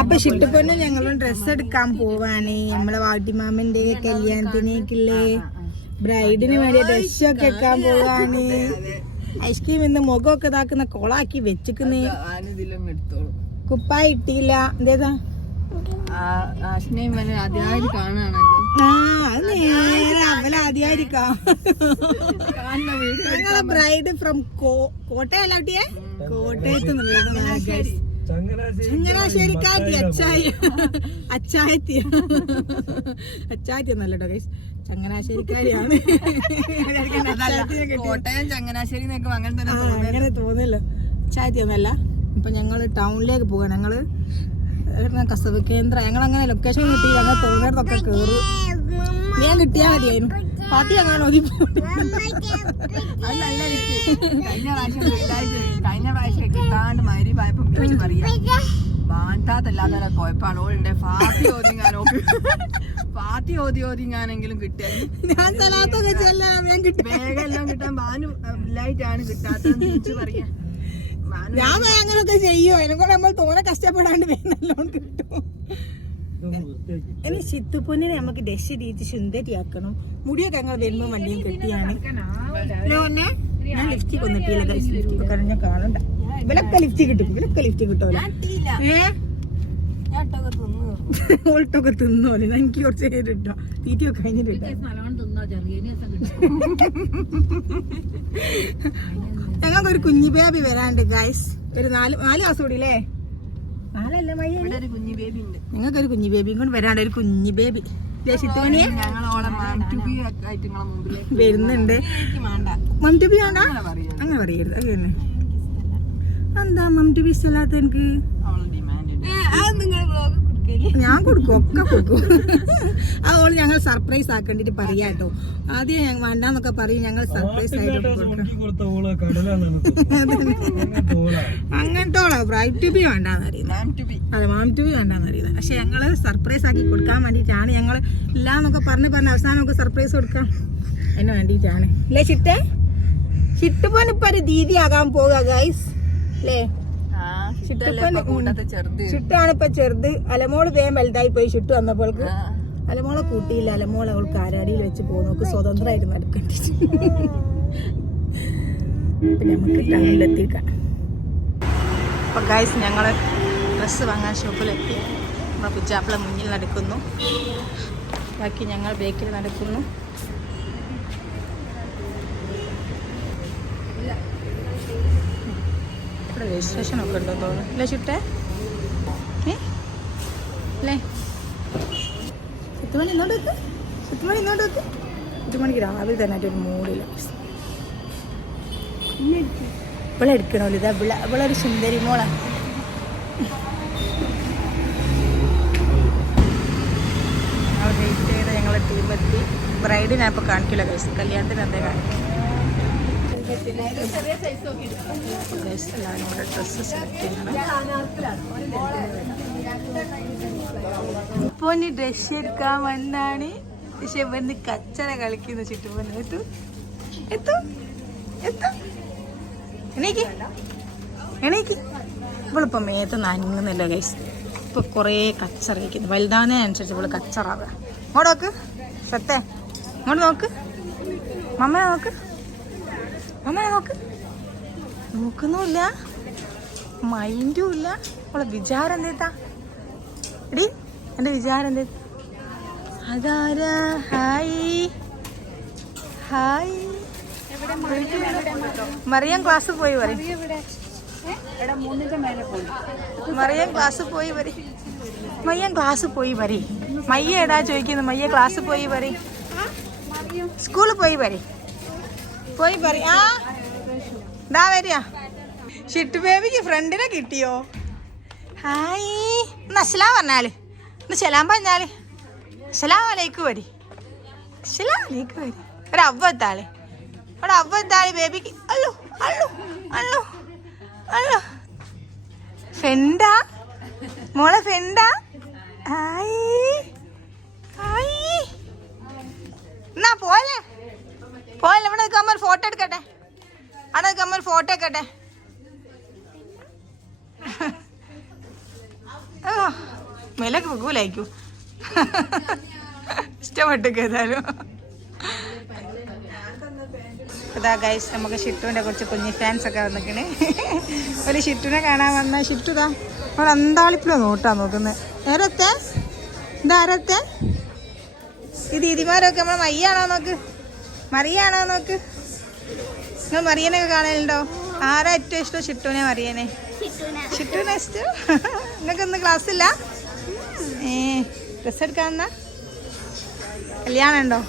അപ്പൊ ഷിട്ടുപ്പൊന്നെ ഞങ്ങളും ഡ്രസ്സ് എടുക്കാൻ പോവാണ്. നമ്മളെ വാട്ടിമാമന്റെ കല്യാണത്തിനേക്കില്ലേ ബ്രൈഡിന് വേണ്ടി ഡ്രസ്സൊക്കെ എടുക്കാൻ പോവാണ്. ഐസ്ക്രീം ഇന്ന് മുഖമൊക്കെ ഇതാക്കുന്ന കോളാക്കി വെച്ചിക്കുന്നു. കുപ്പായി ഇട്ടില്ല. എന്തേതാ അവലാദ്യായിരിക്കാം. ഞങ്ങളെ ബ്രൈഡ് ഫ്രം കോട്ടയല്ലാട്ടിയെ കോട്ടയത്ത് ചങ്ങനാശ്ശേരിക്കാരി അച്ചായത്തി എന്നല്ലോ ഗൈസ്, ചങ്ങനാശ്ശേരിക്കാരിയാണ്. കോട്ടയം ചങ്ങനാശ്ശേരി അങ്ങനെ തോന്നല്ലോ. അച്ചായത്തി ഒന്നല്ല. ഇപ്പൊ ഞങ്ങള് ടൗണിലേക്ക് പോവാണ്. ഞങ്ങള് കസവ് കേന്ദ്ര ഞങ്ങളങ്ങനെ ലൊക്കേഷൻ കിട്ടി ഞങ്ങൾ തോന്നിടത്തൊക്കെ കേറും. ഞാൻ കിട്ടിയാൽ മതിയായിരുന്നു. പാത്തി അങ്ങനെ കഴിഞ്ഞ പ്രാവശ്യം കിട്ടാണ്ട് മരി പോയപ്പോ പറയാ വാണ്ടാത്തല്ലാതെ കുഴപ്പമാണ്. ഓളുണ്ട് പാത്തി ഓതിങ്ങാനെങ്കിലും കിട്ടിയാൽ ഞാൻ സ്ഥലത്തൊക്കെ വേഗം എല്ലാം കിട്ടാൻ ബാനു ഇല്ലായിട്ടാണ് കിട്ടാത്തത് തിരിച്ചു പറയാ. ഞാൻ അങ്ങനൊക്കെ ചെയ്യോ എനക്കൂടെ നമ്മൾ തോനെ കഷ്ടപ്പെടാണ്ട് നല്ലോണം കിട്ടും. ഇനി ചിത്തുപ്പൊന്നിനെ നമുക്ക് ഡഷ് ഇടിച്ച് സുന്ദരിയാക്കണം. മുടിയൊക്കെ ഞങ്ങൾ വരുമ്പോ വണ്ടിയും കെട്ടിയാണ്. ഞാൻ ലിഫ്റ്റിക്ക് ഒന്നിട്ടില്ല. ലിഫ്റ്റിക്ക് ഞാൻ കാണണ്ട. ഇവലൊക്കെ ലിഫ്റ്റ് കിട്ടും. കിട്ടുമല്ലോ. ഓൾട്ടൊക്കെ തിന്നോലെ. എനിക്ക് കുറച്ച് നേരം ഇട്ടോ തീറ്റയൊക്കെ കഴിഞ്ഞിട്ട് ഞങ്ങൾക്കൊരു കുഞ്ഞി ബേബി വരാണ്ട് ഗൈസ്. ഒരു 4 മാസം കൂടി അല്ലേ? 4 ഞങ്ങൾക്കൊരു കുഞ്ഞി ബേബിയും കൊണ്ട് വരാണ്ട്. ഒരു കുഞ്ഞി ബേബി വരുന്നുണ്ട്. മം ടു ബി ആണ്ടാ അങ്ങനെ പറയരുത്. അത് തന്നെ എന്താ മം ടു ബി ഇഷ്ടമല്ലാത്ത എനിക്ക്? ഞാൻ കൊടുക്കും, ഒക്കെ കൊടുക്കും. അതുകൊണ്ട് ഞങ്ങൾ സർപ്രൈസ് ആക്കേണ്ടിട്ട് പറയാട്ടോ. ആദ്യം ഞങ്ങൾ വേണ്ടാന്നൊക്കെ പറയും. ഞങ്ങൾ സർപ്രൈസ് ആയിട്ട് അങ്ങനത്തോളോ ബ്രൈറ്റ് ടു ബി വേണ്ടാന്ന് അറിയുന്നത്. അതെ, മാം ടു ബി വേണ്ടാന്ന് അറിയുന്നത്. പക്ഷെ ഞങ്ങള് സർപ്രൈസ് ആക്കി കൊടുക്കാൻ വേണ്ടിയിട്ടാണ്. ഞങ്ങൾ ഇല്ലാന്നൊക്കെ പറഞ്ഞ് അവസാനമൊക്കെ സർപ്രൈസ് കൊടുക്കാം അതിന് വേണ്ടിയിട്ടാണ്. അല്ലേ ചിട്ടേ? ചിട്ടുപോൻ ഇപ്പൊ ഒരു ദീദി ആകാൻ പോവുക ഗൈസ് അല്ലേ? ചിട്ടാണ് ഇപ്പൊ ചെറുത്. അലമോള് വേഗം വലുതായി പോയി. ചുട്ടു വന്നപ്പോൾക്ക് അലമോളെ കൂട്ടിയില്ല. അലമോളെ അവൾ കാരാടിയിൽ വെച്ച് പോകുന്നു. നമുക്ക് സ്വതന്ത്രമായിട്ട് നടക്കേണ്ടിട്ട്. നമുക്ക് ടൗണിലെത്തിക്കാം. അപ്പൊ ഗൈസ് ഞങ്ങള് ഡ്രസ്സ് വാങ്ങാൻ ഷോപ്പിലെത്തി. നമ്മുടെ പുജാപ്പിള മുന്നിൽ നടക്കുന്നു, ബാക്കി ഞങ്ങൾ ബേക്കിൽ നടക്കുന്നു. ഇവിടെ രജിസ്ട്രേഷൻ ഒക്കെ ഉണ്ടോ തോന്നുന്നു അല്ലേ ചുട്ടേ? അല്ലേ? 10 മണി ഇന്നോട്ട് വെക്ക്. 10 മണിക്ക് രാവിലെ തന്നെ ഒരു മൂടില്ല. ഇവിടെ എടുക്കണമല്ലോ. ഇതാ ഇവിടെ ഒരു സുന്ദരി മോളാണ്. ഞങ്ങൾ വെയിറ്റ് ചെയ്ത് ഞങ്ങളെ ടീമെത്തി. ബ്രൈഡ് ഞാൻ ഇപ്പോൾ കാണിക്കില്ല ഗൈസ്, കല്യാണത്തിന് എന്തേ കാണിക്കും. ഡ്രസ്സ് സെലക്ട് ചെയ്യണം. ഇപ്പൊ ഡ്രസ് എടുക്കാൻ വന്നാണ്. പക്ഷെ ഇവന്ന് കച്ചറ കളിക്കുന്ന ചുറ്റുപോലെ. എണീക്ക്. ഇവളിപ്പോ മേത്ത് നനങ്ങുന്നില്ല ഗൈസ്. ഇപ്പൊ കൊറേ കച്ചറ കളിക്കുന്നു. വലുതാനേ അനുസരിച്ച് ഇവള് കച്ചറാവുക. ഇങ്ങോട്ട് നോക്ക് സത്തേ, ഇങ്ങോട്ട് നോക്ക്. മമ്മയെ നോക്ക്. നോക്കുന്നുമില്ല, മൈൻഡും ഇല്ല. അവളെ വിചാരം എന്തേത്താ എടി? എന്റെ വിചാരം എന്തേ? അതാരാ? ഹായ്. മറിയം ക്ലാസ് പോയി പറയും. മറിയം ക്ലാസ് പോയി പറയും. മയ്യ എടാ ചോദിക്കുന്നു. മയ്യ ക്ലാസ് പോയി പറയും. സ്കൂളിൽ പോയി പറയും. ആ ഡാ വരിക. ഷിട്ടു ബേബിക്ക് ഫ്രണ്ടിനെ കിട്ടിയോ? ഹായ്. ഒന്ന് അസ്സലാം പറഞ്ഞാല്, ഒന്ന് സലാം പറഞ്ഞാല്. അസ്സലാം വലൈക്കും വരി. ഒരു അവ്വത്താള് ബേബിക്ക്. അല്ലോ ഫ്രണ്ടാ മോളെ? ഫ്രണ്ടാ? ഹായ്. എന്നാ പോലെ ഇവിടെ നിൽക്കാൻ ഒരു ഫോട്ടോ എടുക്കട്ടെ. അവിടെ നിൽക്കാൻ ഒരു ഫോട്ടോ എടുക്കട്ടെ. മേലൊക്കെ വെക്കൂലായിരിക്കും. ഇഷ്ടപ്പെട്ടു ഏതായാലും. ഇതാ ഗൈസ് നമുക്ക് ഷിട്ടുവിൻ്റെ കുറച്ച് കുഞ്ഞി ഫാൻസ് ഒക്കെ വന്നിക്കണേ. ഒരു ഷിട്ടുവിനെ കാണാൻ വന്ന ഷിട്ടുതാ അവിടെ അന്താളിപ്പിലോ നോട്ടാ നോക്കുന്നത്. നേരത്തെ ഇതാരത്തെ ഈ ദീദിമാരൊക്കെ നമ്മളെ മയ്യാണോ നോക്ക്, മറിയാണോ നോക്ക്. നിങ്ങൾ മറിയനൊക്കെ കാണലുണ്ടോ? ആരാ ഏറ്റവും ഇഷ്ടം? ഷിട്ടുവിനെ മറിയനെ? ഷിട്ടുവിനെ ഇഷ്ടം. നിങ്ങൾക്കൊന്നും ക്ലാസ്സില്ല? ഡ്രസ് എടുക്കാന്ന കല്യാണം ഉണ്ടോ?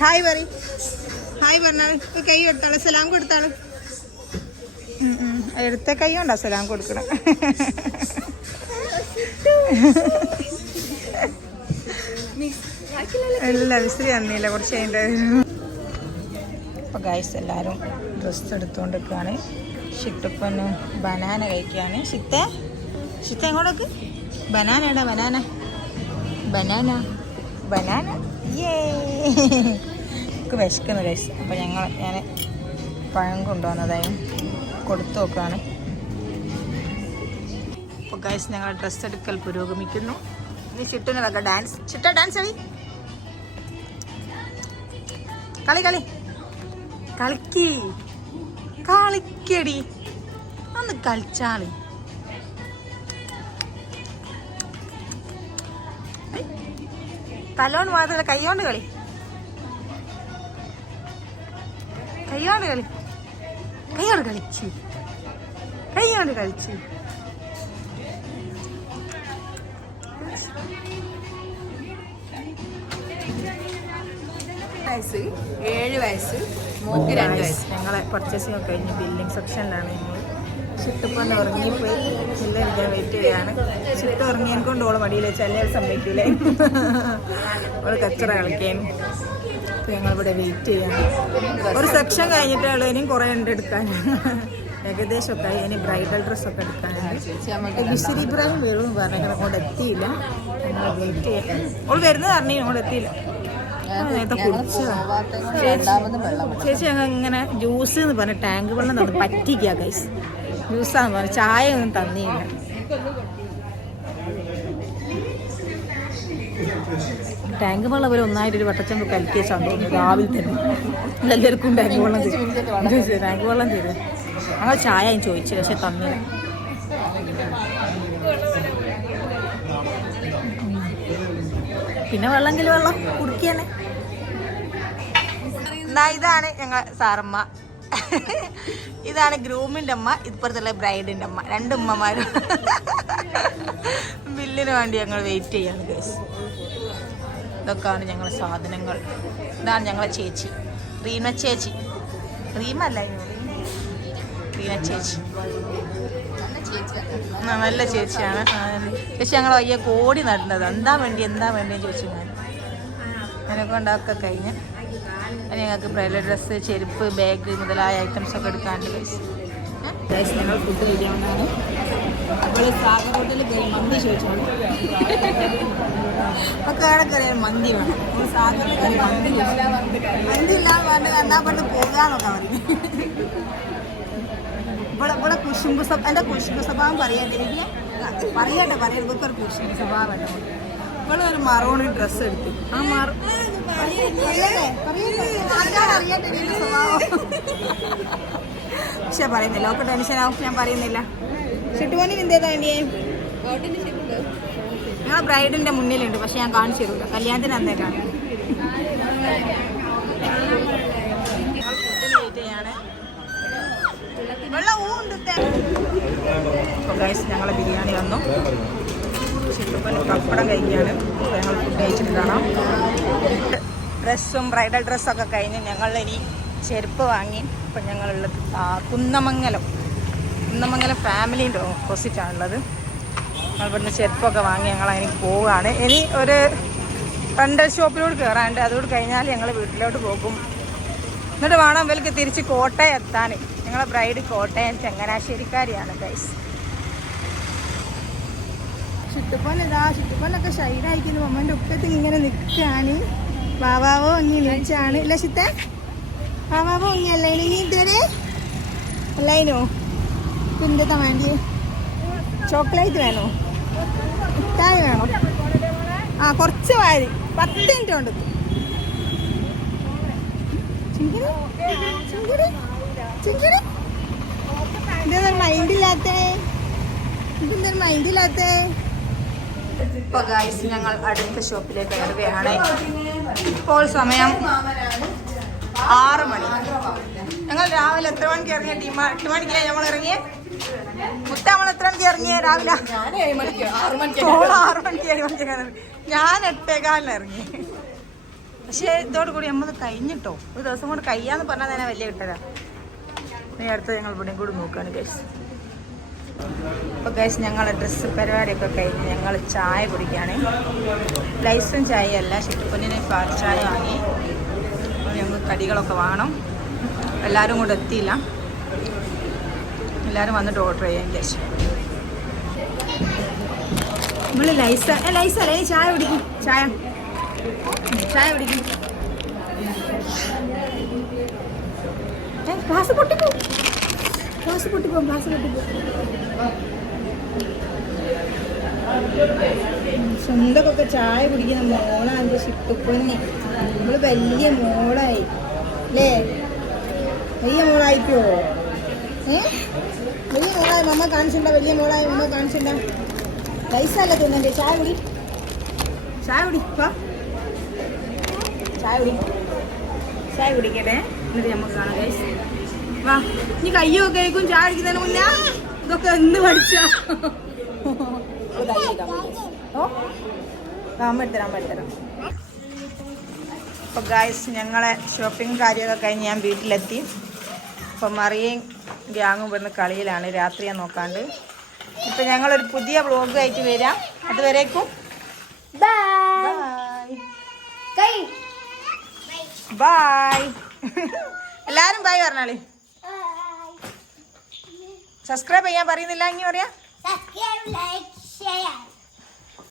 ഹായ് പറ, ഹായ് പറഞ്ഞാൾ. കൈ കൊടുത്താള്, സലാം കൊടുത്താള്. എടുത്ത കൈ കൊണ്ടാ സലാം കൊടുക്കണം. ഇല്ല വിസിരി തന്നില്ല, കുറച്ച് കഴിഞ്ഞിട്ട്. അപ്പോൾ ഗൈസ് എല്ലാവരും ഡ്രസ്സ് എടുത്തുകൊണ്ടിരിക്കുകയാണ്. ഷിട്ടുപ്പനും ബനാന കഴിക്കുകയാണ്. ഷിത്ത എങ്ങോട്ടൊക്കെ? ബനാന എടാ, ബനാന ബനാന ബനാന. എനിക്ക് വിശക്കുന്നു ഗൈസ്. അപ്പോൾ ഞാൻ പഴം കൊണ്ടുവന്നതായും കൊടുത്തു നോക്കുകയാണ്. അപ്പോൾ ഗൈസ് ഞങ്ങൾ ഡ്രസ്സ് എടുക്കൽ പുരോഗമിക്കുന്നു. ഇനി ഷിട്ടുനൊക്കെ ഡാൻസ്. ഷിട്ട ഡാൻസ് കളി കളി കളിക്ക് കളിക്കടി, ഒന്ന് കളിച്ചാളി. തലോണ്ട് മാത്രമല്ല, കൈകൊണ്ട് കളി, കൈകൊണ്ട് കളി, കൈയോട് കളിച്ച്, കൈയോട് കളിച്ച്. 7 വയസ്സ്, മോക്ക് 2 വയസ്സ്. ഞങ്ങളെ പർച്ചേസിംഗ് ഒക്കെ കഴിഞ്ഞ് ബില്ലിംഗ് സെക്ഷനിലാണ് ഞങ്ങൾ. ഷിട്ടുപ്പം ഉറങ്ങിപ്പോയി, എല്ലാവരും ഞാൻ വെയിറ്റ് ചെയ്യാണ്. ഷിട്ട് ഉറങ്ങിയതിനെ കൊണ്ട് ഓള് മടിയിൽ വെച്ച് എല്ലാവരും സമ്മതിക്കൂലേ, ഓള് കച്ചറ കളിക്കാൻ. അപ്പോൾ ഞങ്ങളിവിടെ വെയിറ്റ് ചെയ്യാണ്. ഒരു സെക്ഷൻ കഴിഞ്ഞിട്ടേ ഉള്ളൂ, ഇനിയും കുറേ ഉണ്ട് എടുക്കാൻ. ഏകദേശമൊക്കെ ഇനി ബ്രൈഡൽ ഡ്രസ്സൊക്കെ എടുക്കാനാണ്. ബിസിരി ഇബ്രാഹിം വരും പറഞ്ഞാൽ അങ്ങോട്ട് എത്തിയില്ല. ഞങ്ങൾ വെയിറ്റ് ചെയ്യാം. ഓൾ വരുന്നത് പറഞ്ഞു, അങ്ങോട്ട് എത്തിയില്ല. നേരത്തെ ചേച്ചി ഞങ്ങൾ ഇങ്ങനെ ജ്യൂസ് എന്ന് പറഞ്ഞ ടാങ്ക് വെള്ളം തന്നു പറ്റിക്കുക ഗൈസ്. ജ്യൂസാന്ന് പറഞ്ഞു, ചായ ഒന്നും തന്നില്ല. ടാങ്ക് വെള്ളം ഒരു ഒന്നായിട്ടൊരു വട്ടച്ചമ്പ് കലക്കി വെച്ചാൽ തോന്നുന്നു രാവിലെ തന്നെ. എല്ലാവർക്കും ടാങ്ക് വെള്ളം തരും, ടാങ്ക് വെള്ളം തരും. ഞങ്ങൾ ചായ ചോദിച്ചു, പക്ഷെ തന്നില്ല. പിന്നെ വെള്ളമെങ്കിൽ വെള്ളം കുടിക്കാനെ. ഇതാണ് ഞങ്ങൾ സാറമ്മ, ഇതാണ് ഗ്രൂമിൻ്റെ അമ്മ, ഇപ്പുറത്തുള്ള ബ്രൈഡിൻ്റെ അമ്മ. 2 ഉമ്മമാരും ബില്ലിന് വേണ്ടി ഞങ്ങൾ വെയിറ്റ് ചെയ്യാണ് ഗൈസ്. ഇതൊക്കെയാണ് ഞങ്ങളുടെ സാധനങ്ങൾ. ഇതാണ് ഞങ്ങളെ ചേച്ചി റീന ചേച്ചി. റീമ അല്ല, റീന ചേച്ചി നല്ല ചേച്ചിയാണ്. ചേച്ചി ഞങ്ങൾ വയ്യ കോടി നടുന്നത്. എന്താ വേണ്ടി ചോദിച്ചു ഞാൻ. അതിനൊക്കെ ഉണ്ടാക്കുക കഴിഞ്ഞ് ഞങ്ങൾക്ക് ബ്രൈഡൽ ഡ്രസ്സ്, ചെരുപ്പ്, ബാഗ് മുതലായ ഐറ്റംസൊക്കെ എടുക്കാണ്ട് ഗൈസ്. ഞങ്ങൾ ഫുഡ് കഴിക്കാവുന്നതാണ്. അപ്പോൾ സാഗർ ഹോട്ടലിൽ കയറി മന്തി ചോദിച്ചോളൂ. അപ്പോൾ കേടക്കറിയാൻ മന്തി വേണം. അപ്പോൾ സാഗറിൽ കയറി മന്തി ഇല്ലാന്ന് പറഞ്ഞ് കണ്ടാൽ പെട്ട് പോകാന്നൊക്കെ പറയും. ഇവിടെ കുശുമ്പ് എൻ്റെ കുശുമ്പ് സ്വഭാവം പറയാണ്ടിരിക്കുക. പറയട്ടെ ഇവർക്ക് ഒരു കുശുമ്പ് സ്വഭാവം. ഇവിടെ ഒരു മറോണ് ഡ്രസ്സ് എടുത്തു. ആ പക്ഷെ പറയുന്നില്ല, ഒക്കെ ടെൻഷനാവും. ഞാൻ പറയുന്നില്ല. ഷിട്ടുപോനി എന്തേതാ വേണ്ടിയേ? ഞങ്ങൾ ബ്രൈഡിന്റെ മുന്നിലുണ്ട്, പക്ഷെ ഞാൻ കാണിച്ചു തരില്ല. കല്യാണത്തിന് അന്നേക്കാണ്. ഞങ്ങളെ ബിരിയാണി വന്നു. ഷിട്ടുപ്പന് പപ്പടം കഴിക്കുകയാണ്. ഞങ്ങൾ ഫുഡ് കഴിച്ചിട്ട് കാണാം. ഡ്രസ്സും ബ്രൈഡൽ ഡ്രസ്സൊക്കെ കഴിഞ്ഞ് ഞങ്ങളിനി ചെരുപ്പ് വാങ്ങി. ഇപ്പം ഞങ്ങളുള്ളത് കുന്നമംഗലം ഫാമിലീൻ്റെ ഓപ്പോസിറ്റാണുള്ളത്. ഞങ്ങൾ ഇവിടുന്ന് ചെരുപ്പൊക്കെ വാങ്ങി ഞങ്ങൾ അതിന് പോവുകയാണ്. ഇനി ഒരു റെൻ്റൽ ഷോപ്പിലോട്ട് കയറാണ്ട്, അതുകൊണ്ട് കഴിഞ്ഞാൽ ഞങ്ങൾ വീട്ടിലോട്ട് പോകും. എന്നിട്ട് വേണം ഇവർക്ക് തിരിച്ച് കോട്ടയം എത്താൻ. ഞങ്ങളെ ബ്രൈഡ് കോട്ടയം ചങ്ങനാശ്ശേരിക്കാരിയാണ് ഗൈസ്. ഷിട്ടുപ്പനൊക്കെ ഷൈഡായിരിക്കുന്നു. അമ്മൻ്റെ ഒക്കത്ത് ഇങ്ങനെ നിൽക്കുകയാണ്. വാവാവോ ഒങ്ങി വിളിച്ചാണ് ഇല്ല ഷിത്ത? വാവാവോ ഒങ്ങിയല്ലേ ഇനി ഇതുവരെ അല്ലായിനോ? പിന്നെന്താ വേണ്ടി? ചോക്ലേറ്റ് വേണോ? മിഠായി വേണോ? ആ കുറച്ച് വാരി 10 മിനിറ്റ് കൊണ്ട്. ഇതൊന്നും മൈൻഡില്ലാത്തേ. ഇതൊന്നും മൈൻഡില്ലാത്തേ. ഇപ്പൊ ഗൈസ് ഞങ്ങൾ അടുത്ത ഷോപ്പിലേക്ക് കയറുകയാണ്. ഇപ്പോൾ സമയം 6 മണി. ഞങ്ങൾ രാവിലെ എത്ര മണിക്ക് ഇറങ്ങിയ ടീം? 8 മണിക്കാണ് ഞങ്ങൾ ഇറങ്ങിയേ. മുത്ത നമ്മൾ എത്ര മണിക്ക് ഇറങ്ങിയേ രാവിലെ? 6 മണിക്ക് 7 മണിക്ക് ഞാൻ 8:15 ഇറങ്ങി. പക്ഷേ ഇതോടുകൂടി നമ്മൾ കഴിഞ്ഞിട്ടോ. ഒരു ദിവസം കൊണ്ട് കഴിയാന്ന് പറഞ്ഞാൽ തന്നെ വലിയ കിട്ടരാ. നേരത്തെ ഞങ്ങൾ ഇവിടെയും കൂടി നോക്കുകയാണ് ഗൈസ്. അപ്പോൾ ഗൈസ് ഞങ്ങൾ ഡ്രസ്സ് പരിപാടിയൊക്കെ കഴിഞ്ഞ് ഞങ്ങൾ ചായ കുടിക്കുകയാണ്. ലൈസും ചായയല്ല, ഷിട്ടുപ്പൊന്നിന് പാൽ ചായ വാങ്ങി. ഞങ്ങൾ കടികളൊക്കെ വാങ്ങണം. എല്ലാവരും കൂടെ എത്തിയില്ല. എല്ലാവരും വന്നിട്ട് ഓർഡർ ചെയ്യാൻ വിചാരിച്ചു. നമ്മൾ ലൈസല്ലേ ചായ കുടിക്കും. ചായ കുടിക്കും. ഗ്ലാസ് പൊട്ടിപ്പോ. സ്വന്തമൊക്കെ ചായ കുടിക്കുന്ന മോളാണ് എൻ്റെ ഷിട്ടുപ്പൊന്നെ. നമ്മള് വലിയ മോളായി അല്ലേ? വലിയ മോളായിട്ടോ? വലിയ മോളായി മമ്മ കാണിച്ചിട്ടുണ്ടോ? വലിയ മോളായി മമ്മ കാണിച്ചിട്ടുണ്ടോ? പൈസല്ല തിന്നണ്ടേ? ചായ കുടി. ചായ കുടിക്കട്ടെ. എന്നിട്ട് നമുക്ക് കാണാം ഗൈസ്. വാ, നീ കയ്യൊക്കെ കഴിക്കും ചായ കുടിക്കുന്നതിന് മുന്നേ. ഇതൊക്കെ എന്ന് പഠിച്ചാ? അമ്മ എടുത്തരാം. അപ്പോൾ ഗൈസ് ഞങ്ങളെ ഷോപ്പിംഗ് കാര്യമൊക്കെ കഴിഞ്ഞ് ഞാൻ വീട്ടിലെത്തി. അപ്പം മറിയയും ഗ്യാങ്ങും ഇവിടുന്ന് കളിയിലാണ്. രാത്രിയാ നോക്കാണ്ട്. ഇപ്പം ഞങ്ങളൊരു പുതിയ വ്ളോഗായിട്ട് വരാം. അതുവരേക്കും ബൈ. എല്ലാരും ബൈ പറഞ്ഞാളി. സബ്സ്ക്രൈബ് ചെയ്യാൻ പറയുന്നില്ല. ഇനി പറയാ സബ്സ്ക്രൈബ്, ലൈക്ക്, ഷെയർ.